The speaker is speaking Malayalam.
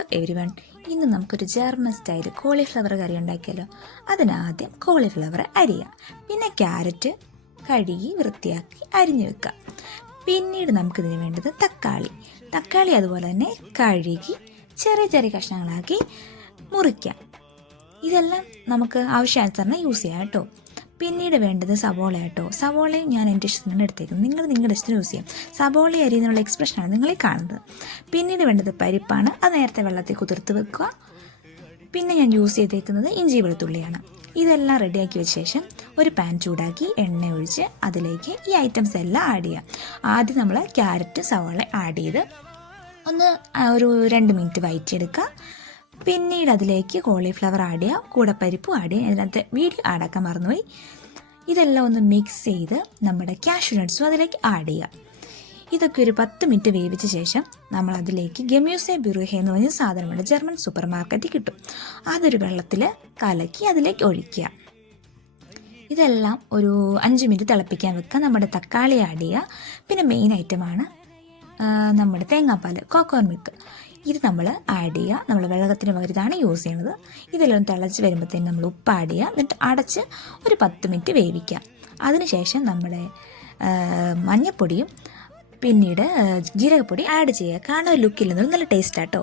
ഹലോ എവരിവൺ, ഇന്ന് നമുക്കൊരു ജർമ്മൻ സ്റ്റൈൽ കോളിഫ്ലവർ കറി ഉണ്ടാക്കിയല്ലോ. അതിനാദ്യം കോളിഫ്ലവർ അരിയാം, പിന്നെ ക്യാരറ്റ് കഴുകി വൃത്തിയാക്കി അരിഞ്ഞു വെക്കാം. പിന്നീട് നമുക്കിതിന് വേണ്ടത് തക്കാളി അതുപോലെ തന്നെ കഴുകി ചെറിയ ചെറിയ കഷ്ണങ്ങളാക്കി മുറിക്കാം. ഇതെല്ലാം നമുക്ക് ആവശ്യാനുസരണം യൂസ് ചെയ്യാം കേട്ടോ. പിന്നീട് വേണ്ടത് സവോള കേട്ടോ. സവോളയും ഞാൻ എൻ്റെ ഇഷ്ടത്തിനാണ് എടുത്തേക്കുന്നത്, നിങ്ങൾ നിങ്ങളുടെ ഇഷ്ടത്തിന് യൂസ് ചെയ്യാം. സവോള അരിയെന്നുള്ള എക്സ്പ്രഷനാണ് നിങ്ങളീ കാണുന്നത്. പിന്നീട് വേണ്ടത് പരിപ്പാണ്, അത് നേരത്തെ വെള്ളത്തിൽ കുതിർത്ത് വെക്കുക. പിന്നെ ഞാൻ യൂസ് ചെയ്തേക്കുന്നത് ഇഞ്ചി വെളുത്തുള്ളിയാണ്. ഇതെല്ലാം റെഡിയാക്കി വെച്ച ശേഷം ഒരു പാൻ ചൂടാക്കി എണ്ണ ഒഴിച്ച് അതിലേക്ക് ഈ ഐറ്റംസ് എല്ലാം ആഡ് ചെയ്യാം. ആദ്യം നമ്മൾ ക്യാരറ്റ് സവോള ആഡ് ചെയ്ത് ഒരു 2 മിനിറ്റ് വഴറ്റിയെടുക്കുക. പിന്നീട് അതിലേക്ക് കോളിഫ്ലവർ ആഡ് ചെയ്യുക, കൂടെ പരിപ്പും ആഡ് ചെയ്യുക. ഇതിനകത്ത് വീഡിയോ ആഡാക്കാൻ മറന്നുപോയി. ഇതെല്ലാം ഒന്ന് മിക്സ് ചെയ്ത് നമ്മുടെ കാഷ്യൂ നട്ട്സും അതിലേക്ക് ആഡ് ചെയ്യുക. ഇതൊക്കെ ഒരു 10 മിനിറ്റ് വേവിച്ച ശേഷം നമ്മൾ അതിലേക്ക് ഗമ്യൂസെ ബിറുഹെ എന്ന് പറഞ്ഞ സാധനമുണ്ട്, ജർമ്മൻ സൂപ്പർ മാർക്കറ്റിൽ കിട്ടും. അതൊരു വെള്ളത്തിൽ കലക്കി അതിലേക്ക് ഒഴിക്കുക. ഇതെല്ലാം ഒരു 5 മിനിറ്റ് തിളപ്പിക്കാൻ വെക്കുക. നമ്മുടെ തക്കാളി ആഡ് ചെയ്യുക. പിന്നെ മെയിൻ ഐറ്റമാണ് നമ്മുടെ തേങ്ങാപ്പാൽ, കോക്കോൺ മിൽക്ക്. ഇത് നമ്മൾ ആഡ് ചെയ്യുക. നമ്മൾ വെള്ളത്തിന് പകരം ഇതാണ് യൂസ് ചെയ്യുന്നത്. ഇതെല്ലാം തിളച്ച് വരുമ്പോഴത്തേനും നമ്മൾ ഉപ്പ് ആഡ് ചെയ്യുക. എന്നിട്ട് അടച്ച് ഒരു 10 മിനിറ്റ് വേവിക്കുക. അതിനുശേഷം നമ്മുടെ മഞ്ഞൾപ്പൊടിയും പിന്നീട് ജീരകപ്പൊടി ആഡ് ചെയ്യുക. കാണാൻ ലുക്കില്ലെന്നത് നല്ല ടേസ്റ്റാട്ടോ.